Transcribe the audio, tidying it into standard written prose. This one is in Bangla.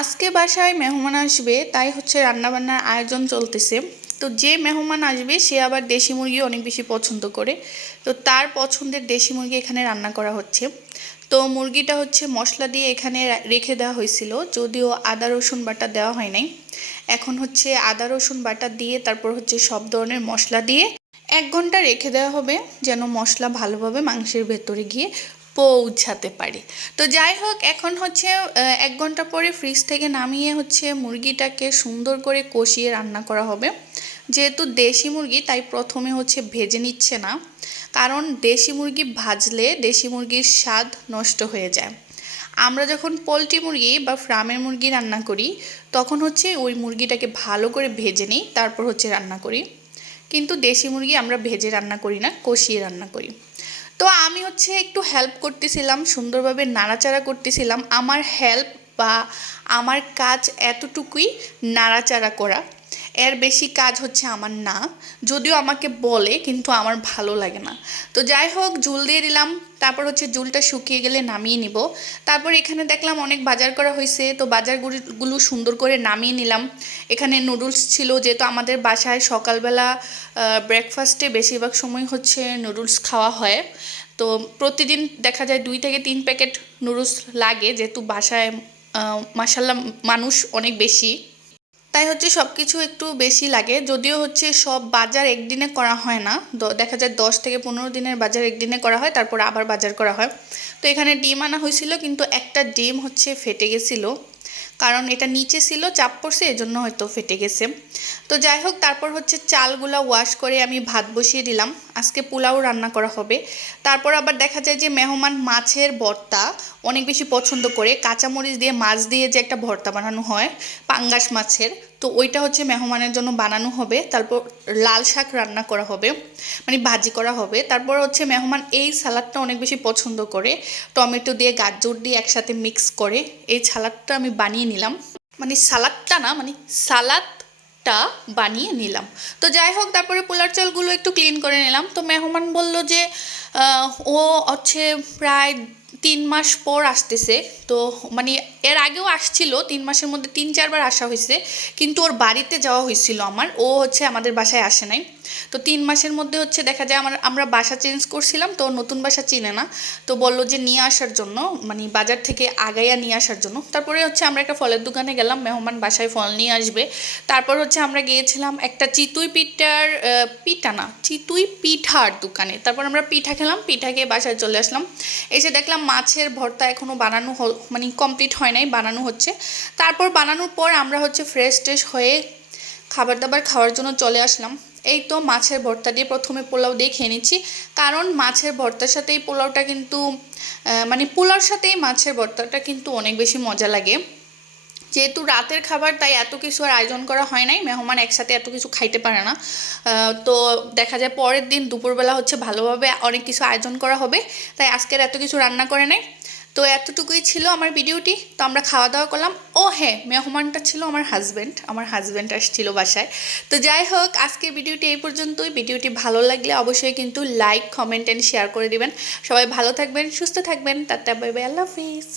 আজকে বাসায় মেহমান আসবে, তাই হচ্ছে রান্নাবান্নার আয়োজন চলতেছে। তো যে মেহমান আসবে সে আবার দেশি মুরগি অনেক বেশি পছন্দ করে। তো তার পছন্দের দেশি মুরগি এখানে রান্না করা হচ্ছে। তো মুরগিটা হচ্ছে মশলা দিয়ে এখানে রেখে দেওয়া হয়েছিল, যদিও আদা রসুন বাটা দেওয়া হয় নাই। এখন হচ্ছে আদা রসুন বাটা দিয়ে তারপর হচ্ছে সব ধরনের মশলা দিয়ে 1 ঘন্টা রেখে দেওয়া হবে, যেন মশলা ভালোভাবে মাংসের ভেতরে গিয়ে পৌঁছাতে পারে। তো যাই হোক, এখন হচ্ছে 1 ঘন্টা পরে ফ্রিজ থেকে নামিয়ে হচ্ছে মুরগিটাকে সুন্দর করে কষিয়ে রান্না করা হবে। যেহেতু দেশি মুরগি তাই প্রথমে হচ্ছে ভেজে নিচ্ছে না, কারণ দেশি মুরগি ভাজলে দেশি মুরগির স্বাদ নষ্ট হয়ে যায়। আমরা যখন পোলট্রি মুরগি বা ফার্মের মুরগি রান্না করি তখন হচ্ছে ওই মুরগিটাকে ভালো করে ভেজে নিই, তারপর হচ্ছে রান্না করি। কিন্তু দেশি মুরগি আমরা ভেজে রান্না করি না, কষিয়ে রান্না করি। তো আমি হচ্ছে একটু হেল্প করতেছিলাম, সুন্দরভাবে নাড়াচাড়া করতেছিলাম। আমার হেল্প বা আমার কাজ এতটুকুই, নাড়াচাড়া করা। এর বেশি কাজ হচ্ছে আমার না, যদিও আমাকে বলে, কিন্তু আমার ভালো লাগে না। তো যাই হোক, ঝুল দিয়ে দিলাম। তারপর হচ্ছে ঝুলটা শুকিয়ে গেলে নামিয়ে নিব। তারপর এখানে দেখলাম অনেক বাজার করা হয়েছে, তো বাজারগুলো সুন্দর করে নামিয়ে নিলাম। এখানে নুডলস ছিল, যেহেতু আমাদের বাসায় সকালবেলা ব্রেকফাস্টে বেশিরভাগ সময় হচ্ছে নুডলস খাওয়া হয়। তো প্রতিদিন দেখা যায় 2 থেকে 3 প্যাকেট নুডলস লাগে, যেহেতু বাসায় মাসাল্লাহ মানুষ অনেক বেশি, তাই হচ্ছে সব কিছু একটু বেশি লাগে। যদিও হচ্ছে সব বাজার একদিনে করা হয় না, দেখা যায় 10 থেকে 15 দিনের বাজার একদিনে করা হয়, তারপর আবার বাজার করা হয়। তো এখানে ডিম আনা হয়েছিল, কিন্তু একটা ডিম হচ্ছে ফেটে গেছিলো, কারণ এটা নিচে ছিল, চাপ পড়ছে, এজন্য হয়তো ফেটে গেছে। তো যাই হোক, তারপর হচ্ছে চালগুলা ওয়াশ করে আমি ভাত বসিয়ে দিলাম। আজকে পোলাও রান্না করা হবে। তারপর আবার দেখা যায় যে মেহমান মাছের ভর্তা অনেক বেশি পছন্দ করে। কাঁচামরিচ দিয়ে মাছ দিয়ে যে একটা ভর্তা বানানো হয় পাঙ্গাস মাছের, তো ওইটা হচ্ছে মেহমানের জন্য বানানো হবে। তারপর লাল শাক রান্না করা হবে, মানে ভাজি করা হবে। তারপর হচ্ছে মেহমান এই সালাদটা অনেক বেশি পছন্দ করে, টমেটো দিয়ে গাজর দিয়ে একসাথে মিক্স করে এই সালাদটা আমি বানিয়ে নিলাম। মানে সালাদটা না, মানে সালাদটা বানিয়ে নিলাম। তো যাই হোক, তারপরে পোলার চালগুলো একটু ক্লিন করে নিলাম। তো মেহমান বলল যে ও হচ্ছে প্রায় 3 মাস পর আসতেছে। তো মানে এর আগেও আসছিল, 3 মাসের মধ্যে 3-4 বার আসা হয়েছে, কিন্তু ওর বাড়িতে যাওয়া হয়েছিল আমার, ও হচ্ছে আমাদের বাসায় আসে নাই। তো 3 মাসের মধ্যে হচ্ছে দেখা যায় আমরা বাসা চেঞ্জ করছিলাম, তো নতুন বাসা চিনে না। তো বললো যে নিয়ে আসার জন্য, মানে বাজার থেকে আগাইয়া নিয়ে আসার জন্য। তারপরে হচ্ছে আমরা একটা ফলের দোকানে গেলাম, মেহমান বাসায় ফল নিয়ে আসবে। তারপর হচ্ছে আমরা গিয়েছিলাম একটা চিতুই পিঠার দোকানে। তারপর আমরা পিঠা খেলাম, পিঠা খেয়ে বাসায় চলে আসলাম। এসে দেখলাম মাছের ভর্তা এখনও বানানো মানে কমপ্লিট হয় নাই, বানানো হচ্ছে। তারপর বানানোর পর আমরা হচ্ছে ফ্রেশ ট্রেশ হয়ে খাবার দাবার খাওয়ার জন্য চলে আসলাম। এই তো মাছের ভর্তা দিয়ে প্রথমে পোলাও দিয়ে খেয়ে নিচ্ছি, কারণ মাছের ভর্তার সাথে এই পোলাওটা কিন্তু মানে পোলাওর সাথে এই মাছের ভর্তাটা কিন্তু অনেক বেশি মজা লাগে। যেহেতু রাতের খাবার, তাই এত কিছু আর আয়োজন করা হয় নাই, মেহমান একসাথে এত কিছু খাইতে পারে না। তো দেখা যায় পরের দিন দুপুরবেলা হচ্ছে ভালোভাবে অনেক কিছু আয়োজন করা হবে, তাই আজকের এত কিছু রান্না করে নাই। তো এতটুকুই ছিল আমার ভিডিওটি। তো আমরা খাওয়া দাওয়া করলাম। ও হ্যাঁ, মেহমানটা ছিল আমার হাজব্যান্ড আসছিল বাসায়। তো যাই হোক, আজকের ভিডিওটি এই পর্যন্তই। ভিডিওটি ভালো লাগলে অবশ্যই কিন্তু লাইক, কমেন্ট অ্যান্ড শেয়ার করে দিবেন। সবাই ভালো থাকবেন, সুস্থ থাকবেন। টাটা, বাই বাই, আল্লাহ হাফিজ।